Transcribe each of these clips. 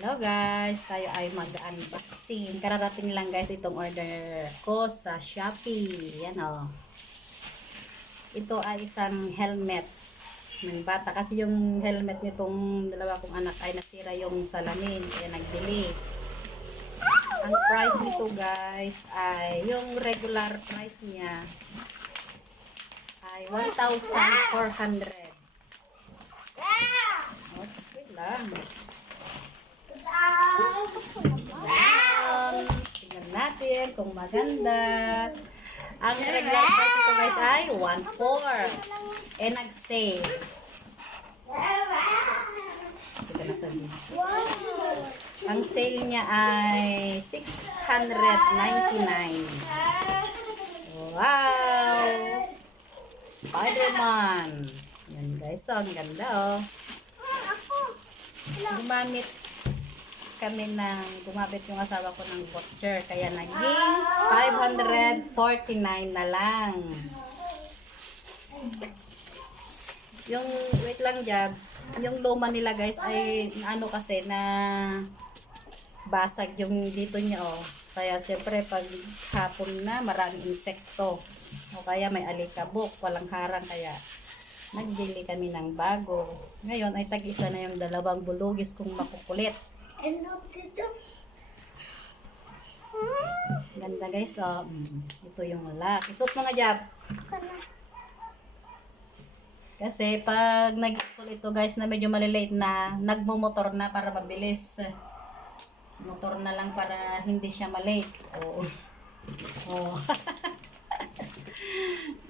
Hello guys, tayo ay mag-unboxing. Kararating lang guys itong order ko sa Shopee. Yan o. Ito ay isang helmet ng bata. Kasi yung helmet nitong dalawa kong anak ay nasira yung salamin. Kaya nagbili. Ang price nito guys ay yung regular price niya ay 1,400. Okay lang. Tingnan natin kung maganda. Ang regular price ito guys ay 1,400. Nag-sale. Tika na sabi. Ang sale niya ay 699. Wow! Spider-Man. Yan guys, ang ganda oh. Gumamit yung asawa ko ng voucher. Kaya naging 549 na lang. Yung, wait lang Jab. Yung luma nila guys ay ano kasi na basag yung dito niya oh. Kaya siyempre pag hapon na maraming insekto. O kaya may alikabok, walang harang kaya nagbili kami ng bago. Ngayon ay tag-isa na yung dalawang bulugis kung makukulit. Ganda guys, oh. Ito yung lalaki. Suot mo nga Jab. Kasi pag nag-school ito guys na medyo malilate na, nagmumotor na para mabilis. Motor na lang para hindi siya malate. Oh. Oh.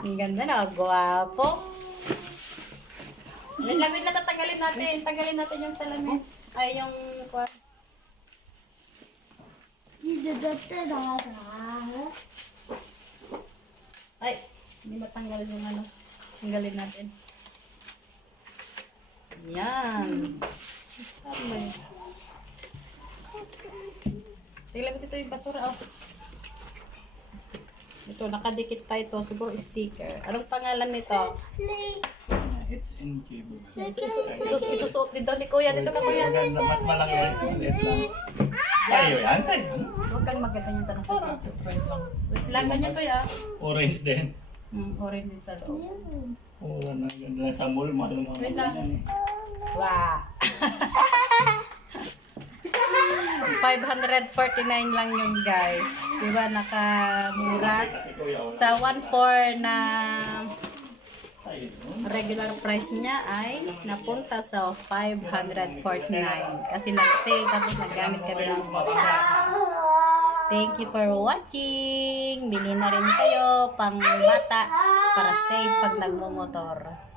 Ang ganda na, guwapo. Wait lang na tatanggalin natin. Tanggalin natin yung salamin. Ay, yung kwan. Ay, hindi matanggal yung ano. Tanggalin natin. Yan. Sabay. Tingnan mo dito yung basura. Oh. Ito, nakadikit pa ito. Siguro sticker. Anong pangalan nito? It's in cable. Isusuot din daw ni Kuya. Dito ka Kuya. Mas malaki yan. Ayo yan, sa'yo. Huwag kang magkaganyan tanong sa iyo. Surprise lang. Wait lang, ganyan Kuya. Orange din. Orange din sa loob. Oo, ganda lang sa mall. Wait lang. Wow. 549 lang yun guys. Diba nakamura? Sa 1,400 na regular price niya ay napunta sa 549. Kasi nag-sale tapos nagamit kami ng voucher. Thank you for watching. Bili na rin kayo pang bata para safe pag nagmumotor.